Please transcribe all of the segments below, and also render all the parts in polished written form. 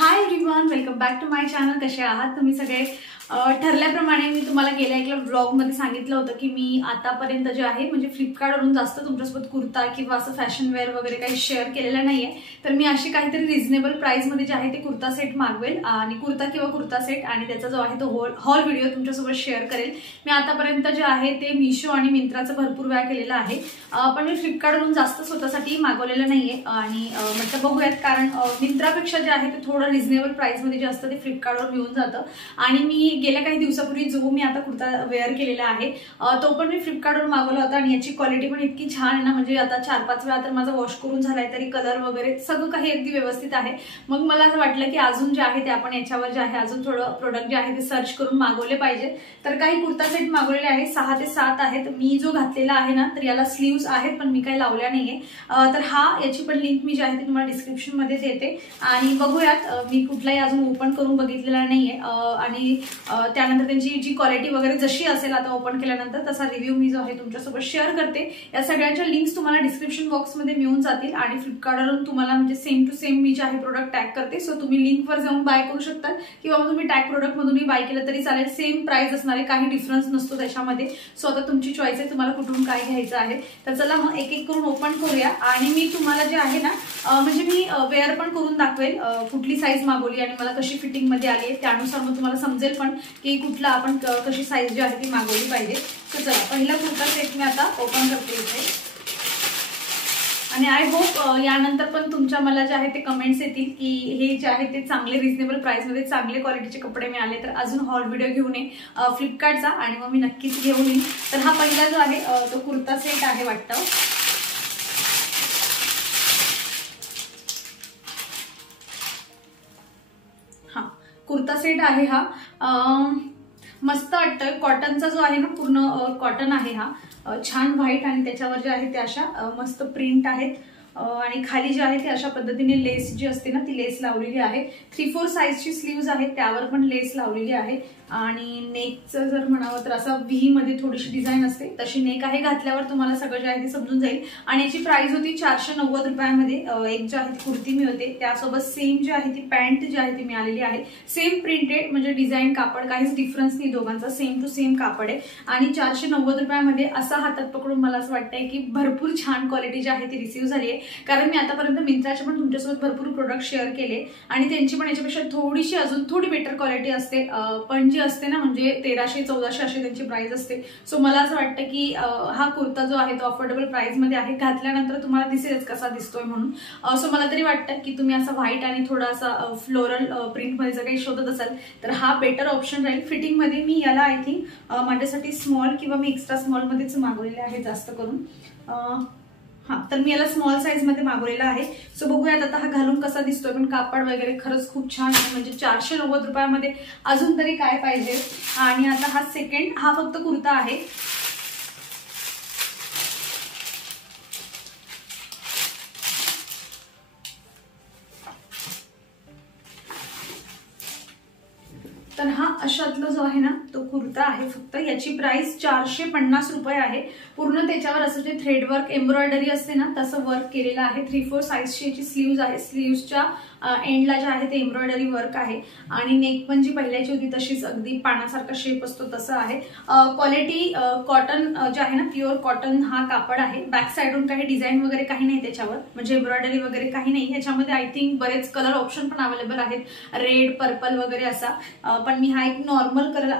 High everyone, welcome back to my channel. कसे आहात तुम्ही सगळे? ठरल्याप्रमाणे मी तुम्हाला गेल्या एका व्लॉगमध्ये सांगितलं होतं की मी आतापर्यंत जे आहे म्हणजे फ्लिपकार्टवरून जास्त तुमच्यासोबत कुर्ता किंवा असं फॅशन वेअर वगैरे काही शेअर केलेलं नाहीये. तर मी अशी काहीतरी रिझनेबल प्राइसमध्ये जे आहे ते कुर्ता सेट मागवेल आणि कुर्ता किंवा कुर्ता सेट आणि त्याचा जो आहे तो हॉल व्हिडिओ तुमच्यासोबत शेअर करेल. मी आतापर्यंत जे आहे ते मिशो आणि मिंत्राचं भरपूर वेळा केलेलं आहे, पण मी फ्लिपकार्टवरून जास्त स्वतःसाठी मागवलेलं नाहीये आणि म्हटलं बघूयात, कारण मिंत्रापेक्षा जे आहे ते थोडं रिझनेबल प्राइसमध्ये जे असतं ते फ्लिपकार्टवर मिळून जातं. आणि मी गेल्या काही दिवसापूर्वी जो मी आता कुर्ता वेअर केलेला आहे तो पण मी फ्लिपकार्टवर मागवला होता आणि याची क्वालिटी पण इतकी छान आहे ना, म्हणजे आता 4-5 वेळा तर माझा वॉश करून झालाय तरी कलर वगैरे सगळं काही अगदी व्यवस्थित आहे. मग मला असं वाटलं की अजून जे आहे ते आपण याच्यावर जे आहे अजून थोडं प्रोडक्ट जे आहे ते सर्च करून मागवले पाहिजे. तर काही कुर्ता सेट मागवलेले आहे, 6 ते 7 आहेत. मी जो घातलेला आहे ना तर याला स्लीव्स आहेत पण मी काही लावल्या नाहीये. तर याची पण लिंक मी जी आहे ती तुम्हाला डिस्क्रिप्शन मध्ये देते आणि बघूयात. मी कुठलाही अजून ओपन करून बघितलेला नाहीये आणि त्यानंतर त्यांची जी क्वालिटी वगैरे जशी असेल आता ओपन केल्यानंतर तसा रिव्ह्यू मी जो आहे तुमच्यासोबत शेअर करते. या सगळ्यांच्या लिंक्स तुम्हाला डिस्क्रिप्शन बॉक्समध्ये मिळून जातील आणि फ्लिपकार्टवरून तुम्हाला म्हणजे सेम टू सेम मी जे आहे प्रोडक्ट टॅग करते. सो तुम्ही लिंकवर जाऊन बाय करू शकता किंवा मग तुम्ही टॅग प्रोडक्ट मधूनही बाय केलं तरी चालेल. सेम प्राइस असणार आहे, काही डिफरन्स नसतो त्याच्यामध्ये. सो आता तुमची चॉईस आहे तुम्हाला कुठून काय घ्यायचं आहे. तर चला मग एक एक करून ओपन करूया आणि मी तुम्हाला जे आहे ना म्हणजे मी वेअर पण करून दाखवेल कुठली साईज मागवली आणि मला कशी फिटिंग मध्ये आली आहे. त्यानुसार मग तुम्हाला समजेल पण की कुठला आपण कशी साईज जी आहे ती मागवली पाहिजे. तर चला पहिला कुर्ता सेट मी आता ओपन करते इथे आणि आय होप यानंतर पण तुमच्या मला जे आहे ते कमेंट्स येतील की हे जे आहे ते चांगले रिझनेबल प्राइसमध्ये चांगले क्वालिटीचे कपडे मिळाले तर अजून हॉल व्हिडिओ घेऊन ये फ्लिपकार्टचा आणि मग मी नक्कीच घेऊन येईन. तर हा पहिला जो आहे तो कुर्ता सेट आहे वाटतं. कुर्ता सेट आहे हा, मस्त वाटतोय. कॉटनचा जो आहे ना पूर्ण कॉटन आहे हा, छान व्हाईट आणि त्याच्यावर जे आहे ते अशा मस्त प्रिंट आहेत आणि खाली जे आहे ते अशा पद्धतीने लेस जी असते ना ती लेस लावलेली आहे. 3/4 साईजची स्लीव्ज आहे, त्यावर पण लेस लावलेली आहे आणि नेकचं जर म्हणावं तर असा व्ही मध्ये थोडीशी डिझाईन असते तशी नेक आहे. घातल्यावर तुम्हाला सगळं जे आहे ते समजून जाईल. आणि याची प्राइस होती 490 रुपयांमध्ये. एक जी आहे ती कुर्ती मिळते, त्यासोबत सेम जी आहे ती पॅन्ट जी आहे ती मिळालेली आहे. सेम प्रिंटेड म्हणजे डिझाईन कापड काहीच डिफरन्स नाही, दोघांचा सेम टू सेम कापड आहे आणि 490 रुपयामध्ये असा हातात पकडून मला असं वाटतंय की भरपूर छान क्वालिटी जी आहे ती रिसीव्ह झाली आहे. कारण मी आतापर्यंत मिंत्राचे पण तुमच्यासोबत भरपूर प्रोडक्ट शेअर केले आणि त्यांची पण याच्यापेक्षा थोडीशी अजून थोडी बेटर क्वालिटी असते, पण जी असते ना म्हणजे 1300-1400 अशी त्यांची प्राइस असते. सो मला असं वाटतं की हा कुर्ता जो आहे तो अफोर्डेबल प्राइस मध्ये आहे. घातल्यानंतर तुम्हाला दिसेलच कसा दिसतोय म्हणून. सो मला तरी वाटतं की तुम्ही असा व्हाईट आणि थोडासा फ्लोरल प्रिंट मध्ये जर काही शोधत असाल तर हा बेटर ऑप्शन राहील. फिटिंग मध्ये मी याला आय थिंक माझ्यासाठी स्मॉल किंवा मी एक्स्ट्रा स्मॉल मध्येच मागवलेले आहे जास्त करून. तर मी याला स्मॉल साईज मध्ये मागवलेला आहे. सो बघूयात आता हा घालून कसा दिसतोय. पण कापड वगैरे खरंच खूप छान आहे, म्हणजे 490 रुपयामध्ये अजून तरी काय पाहिजे. आणि आता हा सेकंड, हा फक्त कुर्ता आहे. तर हा अशातला जो आहे ना तो कुर्ता आहे. फक्त याची प्राइस 450 रुपये आहे. पूर्ण त्याच्यावर असं जे थ्रेडवर्क एम्ब्रॉयडरी असते ना तसं वर्क केलेलं आहे. 3/4 साईजची याची स्लीव्ज आहे. स्लीव्सच्या एंडला जे आहे ते एम्ब्रॉयडरी वर्क आहे आणि नेक पण जी पहिल्याची होती तशीच अगदी पानासारखा शेप असतो तसं आहे. क्वालिटी कॉटन जे आहे ना प्युअर कॉटन हा कापड आहे. बॅक साइडून काही डिझाईन वगैरे काही नाही त्याच्यावर, म्हणजे एम्ब्रॉयडरी वगैरे काही नाही. ह्याच्यामध्ये आय थिंक बरेच कलर ऑप्शन पण अवेलेबल आहेत, रेड, पर्पल वगैरे असा. पण मी हा एक नॉर्मल कलर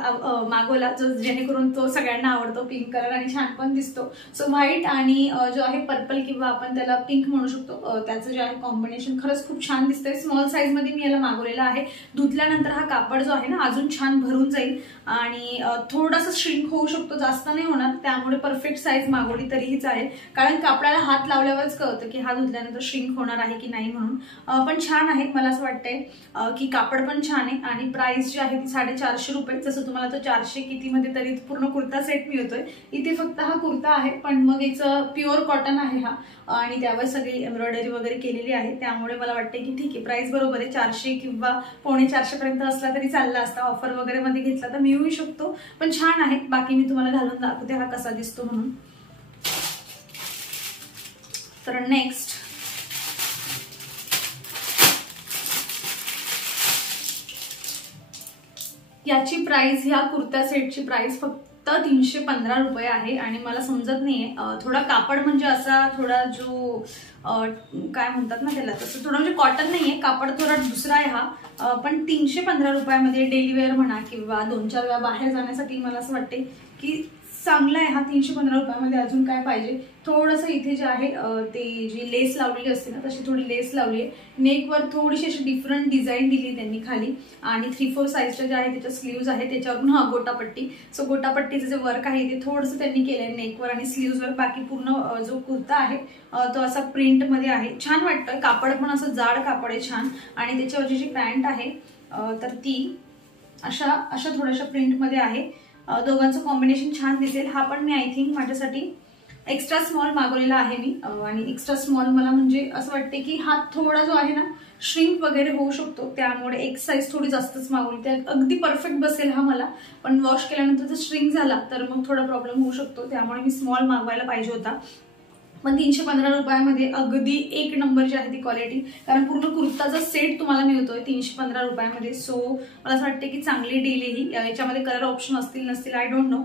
मागवला जो जेणेकरून तो सगळ्यांना आवडतो, पिंक कलर आणि छान पण दिसतो. सो व्हाईट आणि जो आहे पर्पल किंवा आपण त्याला पिंक म्हणू शकतो त्याचं जे आहे कॉम्बिनेशन खरंच खूप छान दिसतंय. स्मॉल साईज मध्ये मी याला मागवलेला आहे. धुतल्यानंतर हा कापड जो आहे ना अजून छान भरून जाईल आणि थोडासा श्रिंक होऊ शकतो, जास्त नाही होणार. त्यामुळे परफेक्ट साईज मागवली तरीही चालेल, कारण कापडाला हात लावल्यावरच कळतं की हा धुतल्यानंतर श्रिंक होणार आहे की नाही म्हणून. पण छान आहे, मला असं वाटतंय की कापड पण छान आहे आणि प्राइस जी आहे ती 450 रुपये. जसं तुम्हाला तो 400 किती मध्ये तरी पूर्ण कुर्ता सेट मिळतोय. इथे फक्त हा कुर्ता आहे पण मग याचं प्युअर कॉटन आहे हा आणि त्यावर सगळी एम्ब्रॉयडरी वगैरे केलेली आहे. त्यामुळे मला वाटतं की ठीक आहे, प्राइस बरोबर आहे. 400 किंवा 450 पर्यंत असला तरी चालला असता. ऑफर वगैरे मध्ये घेतला तर मिळू शकतो, पण छान आहे. बाकी मी तुम्हाला घालून दाखवते हा कसा दिसतो म्हणून. तर नेक्स्ट याची प्राइस, ह्या कुर्ता सेटची प्राइस फक्त 315 रुपये आहे. आणि मला समजत नाहीये, थोडा कापड म्हणजे असा थोडा जो काय म्हणतात ना त्याला, तसं थोडं म्हणजे कॉटन नाहीये, कापड थोडा दुसरा आहे हा. पण 315 रुपयामध्ये डेली वेअर म्हणा किंवा 2-4 वेळा बाहेर जाण्यासाठी मला असं वाटते की चांगला आहे हा. 315 रुपयामध्ये अजून काय पाहिजे. थोडंसं इथे जे आहे ते जी लेस लावलेली असते ना तशी थोडी लेस लावली आहे. नेकवर थोडीशी अशी डिफरंट डिझाईन दिली त्यांनी खाली. आणि 3/4 साईजच्या जे आहे त्याच्या स्लीव्ज आहे, त्याच्यावरून हा गोटापट्टी. सो गोटापट्टीचं जे वर्क आहे ते थोडंसं त्यांनी केलंय नेकवर आणि स्लीव्जवर. बाकी पूर्ण जो कुर्ता आहे तो असा प्रिंटमध्ये आहे. छान वाटतं, कापड पण असं जाड कापड आहे छान. आणि त्याच्यावरची जी पॅन्ट आहे तर ती अशा थोड्याशा प्रिंटमध्ये आहे. दोघांचं कॉम्बिनेशन छान दिसेल. हा पण मी आय थिंक माझ्यासाठी एक्स्ट्रा स्मॉल मागवलेला आहे मी. आणि एक्स्ट्रा स्मॉल मला म्हणजे असं वाटते की हा थोडा जो आहे ना श्रिंक वगैरे होऊ शकतो, त्यामुळे एक साईज थोडी जास्तच मागवली. त्या अगदी परफेक्ट बसेल हा मला, पण वॉश केल्यानंतर जर श्रिंक झाला तर मग थोडा प्रॉब्लेम होऊ शकतो, त्यामुळे मी स्मॉल मागवायला पाहिजे होता. पण 315 रुपयामध्ये अगदी एक नंबरची आहे ती क्वालिटी. कारण पूर्ण कुर्ताचा सेट तुम्हाला मिळतोय 315 रुपयामध्ये. सो मला असं वाटतं की चांगली डील ही. याच्यामध्ये कलर ऑप्शन असतील नसतील आय डोंट नो,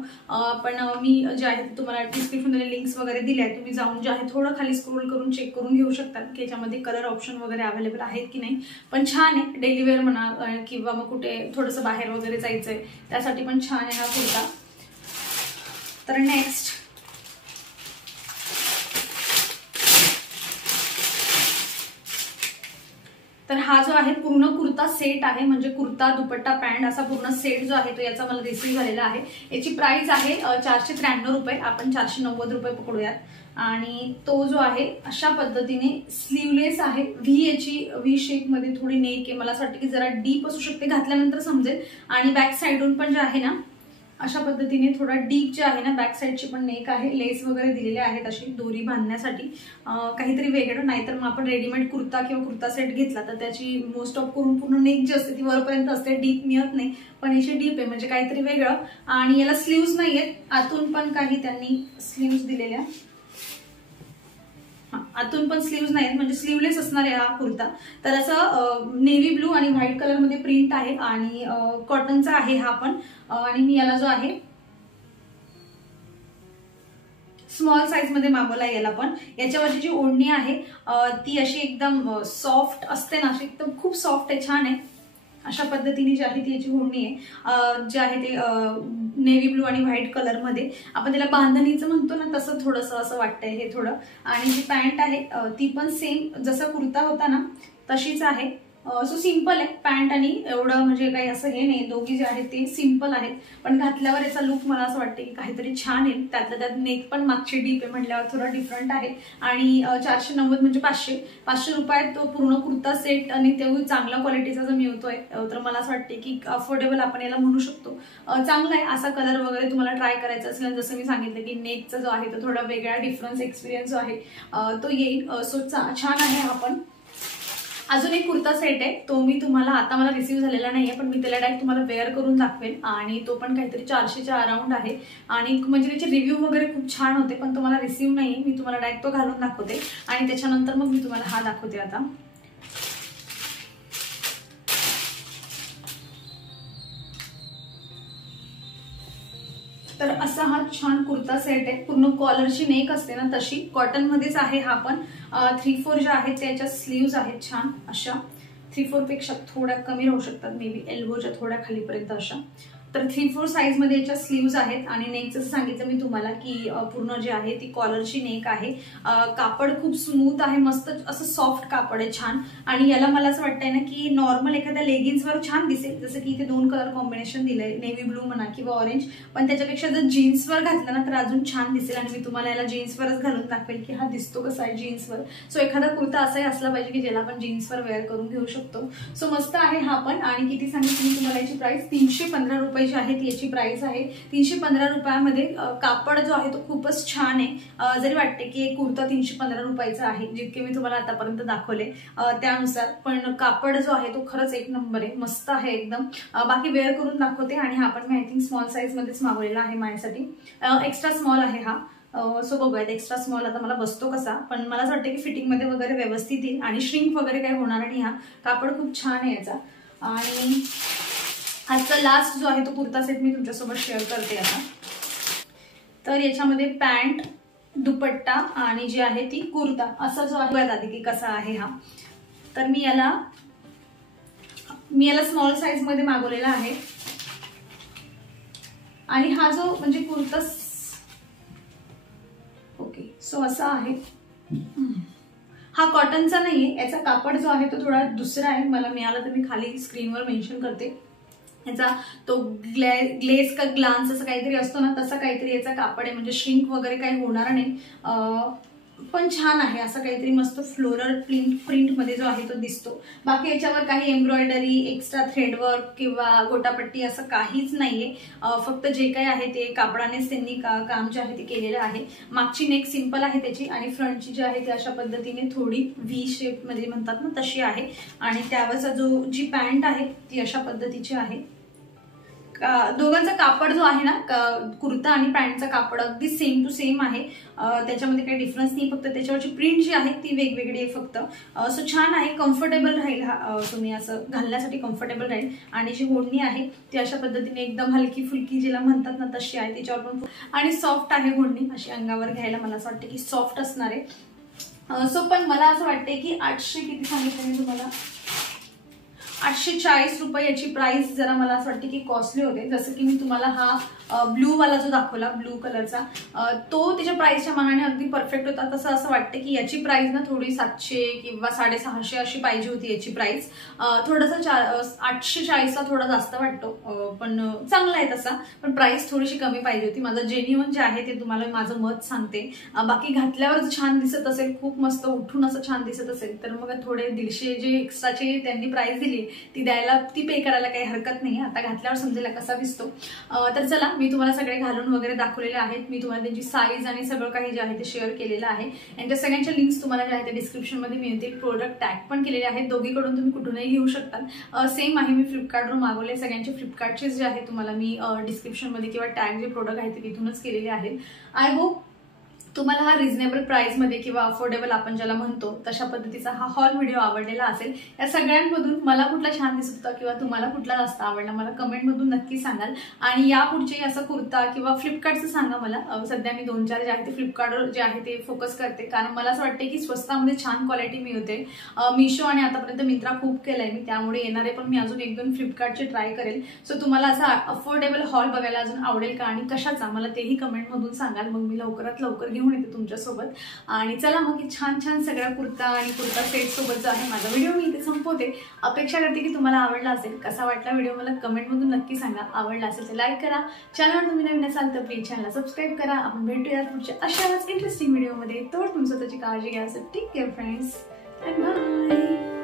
पण मी जे आहे तुम्हाला डिस्क्रिप्शनमध्ये लिंक्स वगैरे दिल्या आहेत, तुम्ही जाऊन जे आहे थोडं खाली स्क्रोल करून चेक करून घेऊ शकता की याच्यामध्ये कलर ऑप्शन वगैरे अवेलेबल आहेत की नाही. पण छान आहे, डेली वेअर म्हणा किंवा मग कुठे थोडंसं बाहेर वगैरे जायचंय त्यासाठी पण छान आहे हा कुर्ता. तर नेक्स्ट तर हा जो आहे पूर्ण कुर्ता सेट आहे, म्हणजे कुर्ता दुपट्टा पॅन्ट असा पूर्ण सेट जो आहे तो याचा मला रिसीव्ह झालेला आहे. याची प्राइस आहे 493 रुपये. आपण 490 रुपये पकडूयात. आणि तो जो आहे अशा पद्धतीने स्लीवलेस आहे. याची व्ही शेप मध्ये थोडी नेक आहे. मला असं वाटतं की जरा डीप असू शकते, घातल्यानंतर समजेल. आणि बॅक साइडून पण जे आहे ना अशा पद्धतीने थोडा डीप जे आहे ना बॅक साइडची पण नेक आहे. लेस वगैरे दिलेले आहेत अशी दोरी बांधण्यासाठी, काहीतरी वेगळं. नाहीतर मग आपण रेडीमेड कुर्ता किंवा कुर्ता सेट घेतला तर त्याची मोस्ट ऑफ करून पूर्ण नेक जी असते ती वरपर्यंत असते, डीप मिळत नाही. पण याची डीप आहे म्हणजे काहीतरी वेगळं. आणि याला स्लीव्ज नाहीयेत, आतून पण काही त्यांनी स्लीव्ज दिलेल्या, आतून पण स्लीव्ज नाहीत म्हणजे स्लीवलेस असणार आहे हा कुर्ता. तर असं नेव्ही ब्लू आणि व्हाईट कलर मध्ये प्रिंट आहे आणि कॉटनचा आहे हा पण. आणि मी याला जो आहे स्मॉल साईज मध्ये मागवला याला पण. याच्यावरची जी ओढणी आहे ती अशी एकदम सॉफ्ट असते ना, अशी एकदम खूप सॉफ्ट आहे, छान आहे. अशा पद्धतीने जी आहे ती याची ओढणी आहे, जे आहे ते नेव्ही ब्लू आणि व्हाईट कलर मध्ये. आपण त्याला बांधणीचं म्हणतो ना तसं थोडंसं असं वाटतंय हे थोडं. आणि जी पॅन्ट आहे ती पण सेम जसा कुर्ता होता ना तशीच आहे. सो सिंपल आहे पॅन्ट आणि एवढं म्हणजे काही असं हे नाही. दोघी जे आहेत ते सिंपल आहेत, पण घातल्यावर याचा लुक मला असं वाटतं की काहीतरी छान आहे. त्यातल्या त्यात नेक पण मागची डीप आहे म्हटल्यावर थोडा डिफरंट आहे. आणि 490 म्हणजे 500 रुपयात तो पूर्ण कुर्ता सेट आणि तेवढी चांगल्या क्वालिटीचा जर मिळतोय तर मला असं वाटते की अफोर्डेबल आपण याला म्हणू शकतो. चांगला आहे. असा कलर वगैरे तुम्हाला ट्राय करायचा असेल, जसं मी सांगितलं की नेकचा जो आहे तो थोडा वेगळा डिफरन्स एक्सपिरियन्स जो आहे तो येईल. सो छान आहे हा पण. अजून एक कुर्ता सेट आहे, तो मी तुम्हाला आता मला रिसीव्ह झालेला नाहीये, पण मी त्याला डायरेक्ट तुम्हाला वेअर करून दाखवेल. आणि तो पण काहीतरी 400च्या अराउंड आहे. आणि म्हणजे त्याचे रिव्ह्यू वगैरे खूप छान होते, पण तुम्हाला रिसीव्ह नाहीये. मी तुम्हाला डायरेक्ट तो घालून दाखवते आणि त्याच्यानंतर मग मी तुम्हाला हा दाखवते आता. तर असा हा छान कुर्ता सेट आहे. पूर्ण कॉलरची नेक असते ना तशी कॉटन मध्येच आहे हा पण. 3/4 ज्या आहेत त्याच्या स्लीव्ज आहेत छान अशा. 3/4 पेक्षा थोड्या कमी राहू शकतात, मे बी एल्बोच्या थोड्या खालीपर्यंत अशा. तर 3/4 साईज मध्ये याच्या स्लीव्ज आहेत. आणि नेक जसं सांगितलं मी तुम्हाला की पूर्ण जे आहे ती कॉलरची नेक आहे. कापड खूप स्मूथ आहे, मस्त असं सॉफ्ट कापड आहे छान. आणि याला मला असं वाटतंय ना की नॉर्मल एखाद्या लेगिन्सवर छान दिसेल, जसं की इथे 2 कलर कॉम्बिनेशन दिलंय, नेव्ही ब्लू म्हणा किंवा ऑरेंज. पण त्याच्यापेक्षा जर जीन्सवर घातलं ना तर अजून छान दिसेल. आणि मी तुम्हाला याला जीन्सवरच घालून दाखवेल की हा दिसतो कसा आहे जीन्सवर. सो एखादा कुर्ता असाही असला पाहिजे की ज्याला आपण जीन्सवर वेअर करून घेऊ शकतो. सो मस्त आहे हा पण. आणि किती सांगितली मी तुम्हाला याची प्राइस 315 रुपये आहे ती याची प्राइस आहे. 315 रुपयामध्ये कापड जो आहे तो खूपच छान आहे. जरी वाटते की एक कुर्ता 315 रुपयाचा आहे, जितके मी तुम्हाला आतापर्यंत दाखवले त्यानुसार, पण कापड जो आहे तो खरंच एक नंबर आहे, मस्त आहे एकदम. बाकी वेअर करून दाखवते. आणि हा पण मी आय थिंक स्मॉल साईज मध्येच मागवलेला आहे माझ्यासाठी. एक्स्ट्रा स्मॉल आहे हा. सो बघूयात एक्स्ट्रा स्मॉल आता मला बसतो कसा. पण मला असं वाटतं की फिटिंग मध्ये वगैरे व्यवस्थित येईल आणि श्रिंक वगैरे काही होणार नाही. हा कापड खूप छान आहे याचा. आणि आजचा लास्ट जो आहे तो कुर्ता सेट मी तुमच्यासोबत शेअर करते आता। तर याच्यामध्ये पॅन्ट, दुपट्टा आणि जी आहे ती कुर्ता असा जो आहे आधी की कसा आहे हा। तर मी याला स्मॉल साईज मध्ये मागवलेला आहे आणि हा जो म्हणजे कुर्ता ओके सो असा आहे। हा कॉटनचा नाहीये, याचा कापड जो आहे तो थोडा दुसरा आहे, मला मिळाला तर मी खाली स्क्रीनवर मेन्शन करते। याचा तो ग्लेस का ग्लान्स असं काहीतरी असतो ना, तसा काहीतरी याचा कापड आहे, म्हणजे श्रिंक वगैरे काही होणार नाही, पण छान आहे। असं काहीतरी मस्त फ्लोरल प्रिंट मध्ये जो आहे तो दिसतो। बाकी याच्यावर काही एम्ब्रॉयडरी, एक्स्ट्रा थ्रेडवर्क किंवा गोटापट्टी असं काहीच नाहीये, फक्त जे काही आहे ते कापडानेच त्यांनी काम जे आहे ते केलेलं आहे। मागची नेक सिंपल आहे त्याची आणि फ्रंटची जी आहे ती अशा पद्धतीने थोडी व्ही शेप मध्ये म्हणतात ना तशी आहे आणि त्यावरचा जी पॅन्ट आहे ती अशा पद्धतीची आहे। दोघांचा कापड जो आहे ना, कुर्ता आणि पॅन्टचा कापड अगदी सेम टू सेम आहे, त्याच्यामध्ये काही डिफरन्स नाही, फक्त त्याच्यावरची प्रिंट जी आहे ती वेगवेगळी आहे फक्त। सो छान आहे, कम्फर्टेबल राहील, तुम्ही असं घालण्यासाठी कम्फर्टेबल राहील। आणि जी ओढणी आहे ती अशा पद्धतीने एकदम हलकी फुलकी जिला म्हणतात ना तशी आहे, तिच्यावर पण आणि सॉफ्ट आहे ओढणी, अशी अंगावर घ्यायला मला असं वाटतं की सॉफ्ट असणार आहे। सो पण मला असं वाटतंय की 800 किती सांगितलं मी तुम्हाला, 840 रुपये याची प्राइस जरा मला असं वाटतं की कॉस्टली होते। जसं की मी तुम्हाला हा ब्लू वाला जो दाखवला, ब्लू कलरचा, तो त्याच्या प्राइसच्या मानाने अगदी परफेक्ट होता। तसं असं वाटतं की याची प्राइस ना थोडी 700 किंवा 650 अशी पाहिजे होती याची प्राइस। थोडंसं 840ला थोडा जास्त वाटतो, पण चांगला आहे तसा, पण प्राइस थोडीशी कमी पाहिजे होती। माझं जेन्युइन जे आहे ते तुम्हाला माझं मत सांगते। बाकी घातल्यावर छान दिसत असेल, खूप मस्त उठून असं छान दिसत असेल तर मग थोडे 150 जे एक्स्ट्राचे त्यांनी प्राइस दिली ती द्यायला, ती पे करायला काही हरकत नाही। आता घातल्यावर समजेल कसा दिसतो। तर चला, मी तुम्हाला सगळे घालून वगैरे दाखवलेले आहेत, मी तुम्हाला त्यांची साईज आणि सगळं काही जे आहे ते शेअर केलेलं आहे। यांच्या सगळ्यांच्या लिंक्स तुम्हाला जे आहे ते डिस्क्रिप्शन मध्ये मिळतील। प्रोडक्ट टॅग पण केलेले आहेत, दोघीकडून तुम्ही कुठूनही घेऊ शकता। सेम आहे, मी फ्लिपकार्टवरून मागवले, सगळ्यांचे फ्लिपकार्टचे जे आहे तुम्हाला मी डिस्क्रिप्शन मध्ये किंवा टॅग जे प्रोडक्ट आहे ते तिथूनच केलेले आहेत। आय होप तुम्हाला हा रिझनेबल प्राइस मध्ये किंवा अफोर्डेबल आपण ज्याला म्हणतो तशा पद्धतीचा हा हॉल व्हिडिओ आवडलेला असेल। या सगळ्यांमधून मला कुठला छान दिसत होता किंवा तुम्हाला कुठला जास्त आवडला मला कमेंटमधून नक्की सांगाल। आणि यापुढचे असा कुर्ता किंवा फ्लिपकार्टचं सांगा मला। सध्या मी 2-4 जे आहे ते फ्लिपकार्टवर जे आहे ते फोकस करते, कारण मला असं वाटतं की स्वस्तामध्ये छान क्वालिटी मिळते। मिशो आणि आतापर्यंत मिंत्रा खूप केलंय मी, त्यामुळे येणारे पण मी अजून 1-2 फ्लिपकार्टचे ट्राय करेल। सो तुम्हाला असा अफोर्डेबल हॉल बघायला अजून आवडेल का आणि कशाचा, मला तेही कमेंटमधून सांगाल, मग मी लवकरात लवकर घेऊन येते तुमच्यासोबत। आणि चला मग छान छान सगळ्या कुर्ता आणि कुर्ता सेट सोबत जो आहे माझा व्हिडिओ मी इथे संपवते। अपेक्षा करते की तुम्हाला आवडला असेल। कसा वाटला व्हिडिओ मला कमेंटमधून नक्की सांगा। आवडला असेल तर लाईक करा, चॅनलवर तुम्ही नवीन असाल तर प्लीज चॅनलला सबस्क्राईब करा। आपण भेटूया पुढच्या अशाच इंटरेस्टिंग व्हिडिओमध्ये। तर तुमची स्वतःची काळजी घ्या। So take care friends, bye.